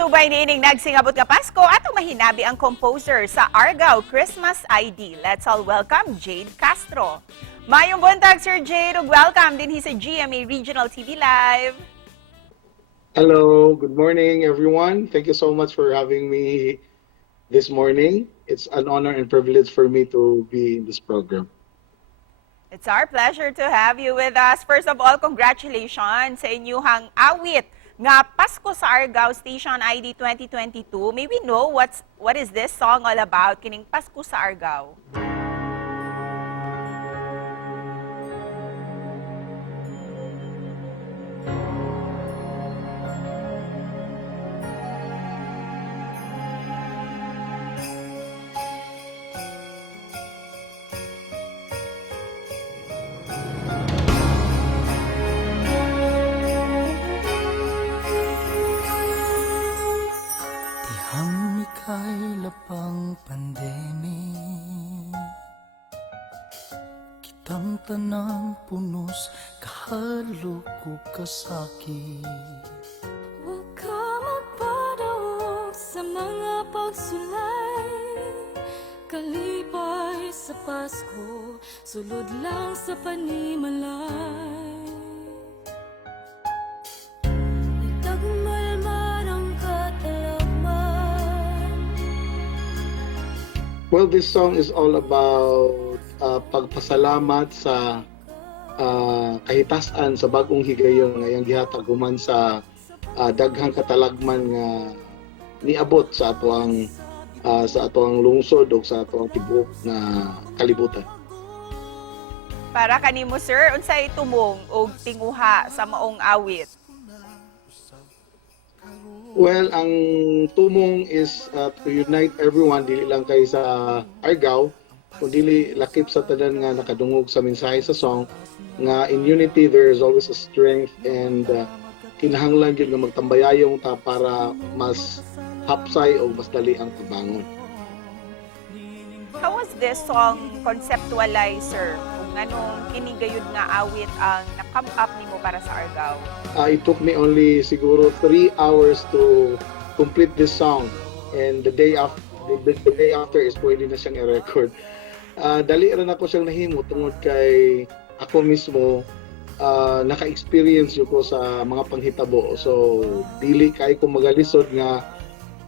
Subay niining nagsingabot nga Pasko atong mahinabi ang composer sa Argao Christmas ID. Let's all welcome Jade Castro. Mayong buntag, Sir Jade, ug welcome din sa GMA Regional TV Live. Hello, good morning everyone. Thank you so much for having me this morning. It's an honor and privilege for me to be in this program. It's our pleasure to have you with us. First of all, congratulations sa inyong awit nga Pasko sa Argao Station ID 2022. May we know what is this song all about, kining Pasko sa Argao? Tihang ika'y lapang pandemi, kitang tanang punos kahalo ko kasakit. Huwag ka magpadaog sa mga pagsulay, kalipay sa Pasko, sulod lang sa panimalay. Itagmal man ang katalaman. Well, this song is all about pagpasalamat sa kahitasan sa bagong higayon ngayong gihatag human sa daghang katalagman nga niabot sa atoang lungsod o sa atoang tibuok na kalibutan. Para kanimo, sir, unsay tumong og tinguha sa maong awit? Well, ang tumong is to unite everyone, dili lang kay sa Argao, kundi lakip sa tanan nga nakadungog sa mensahe sa song nga in unity there is always a strength, and kinahanglan gyud nga magtambayayong ta para mas hapsay o mas dali ang tabangon. How was this song conceptualized, sir? Kung anong kinigayod nga awit ang na-come up nimo para sa Argao? It took me only siguro 3 hours to complete this song, and the day after is pwede na siyang i-record. Dali rin ako siyang nahimo tungod kay ako mismo naka-experience ko sa mga panghitabo. So dili kay ko magalisod nga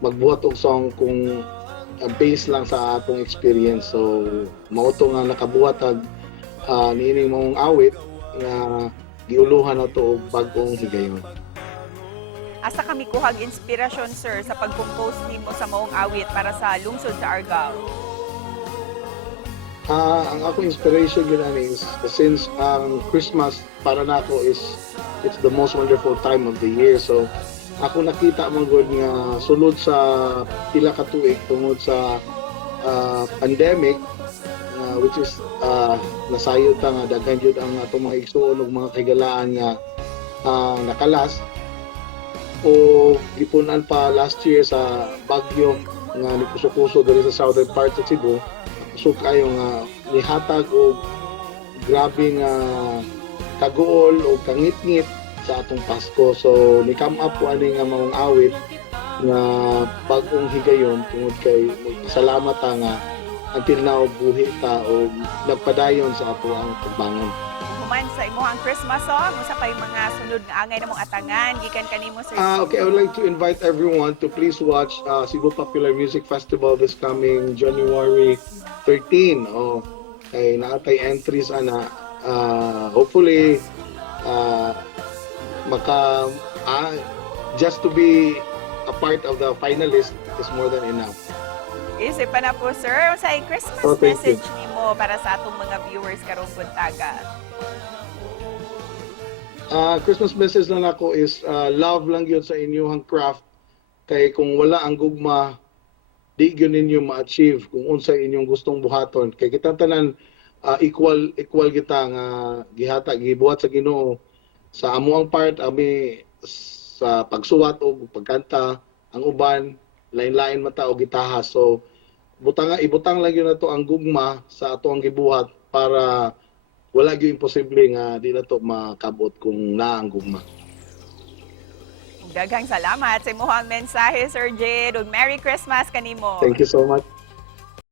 magbuhat og song kung based lang sa atong experience. So mao to nga nakabuhat niining mong awit nga giuluhan na to og bag-ong higayon. Asa kami kuhag inspirasyon, sir, sa pag-compose nimo sa maong awit para sa lungsod sa Argao? Ang ako inspiration yun is since Christmas para nako is it's the most wonderful time of the year. So ako nakita man gud nga sulod sa pila ka tuig tungod sa pandemic, which is nasayod ta nga daghan jud ang atong mga igsoon ug mga kagalaan nga nakalas o gipunan pa last year sa bagyo nga nikuso-kuso diri sa southern part sa Cebu. So kayo nga nihatag og grabe nga kaguol o kangit-ngit sa atong Pasko. So ni-come up po ani nga maong awit nga bagong higayon tungod kay salamat ta nga until now buhi ta o nagpadayon sa ato ang pagbangon. Human sa imong Christmas song, usa pa yung mga sunod nga angay namong atangan gikan kanimo, sir. Okay, I would like to invite everyone to please watch Cebu Popular Music Festival this coming January 13. Kay naatay entries ana. Hopefully just to be a part of the finalist is more than enough. Isip pa na po, sir, unsay Christmas Thank you. message nimo para sa atong mga viewers karong buntaga? Christmas message lang ako is love lang yun sa inyong craft, kay kung wala ang gugma di gyud ninyo ma-achieve kung unsa inyong gustong buhaton. Kay kita tanan equal kita nga gibuhat sa Ginoo. Sa amuang part ami sa pagsuwat o pagkanta, ang uban lain-lain mata o gitaha. So ibutang lang yun na to ang gugma sa ato ang gibuhat para wala gyud imposible nga di na to makabot kung naa ang gugma. Daghang salamat sa imong mensahe, Sir Jade, ug Merry Christmas kanimo. Thank you so much.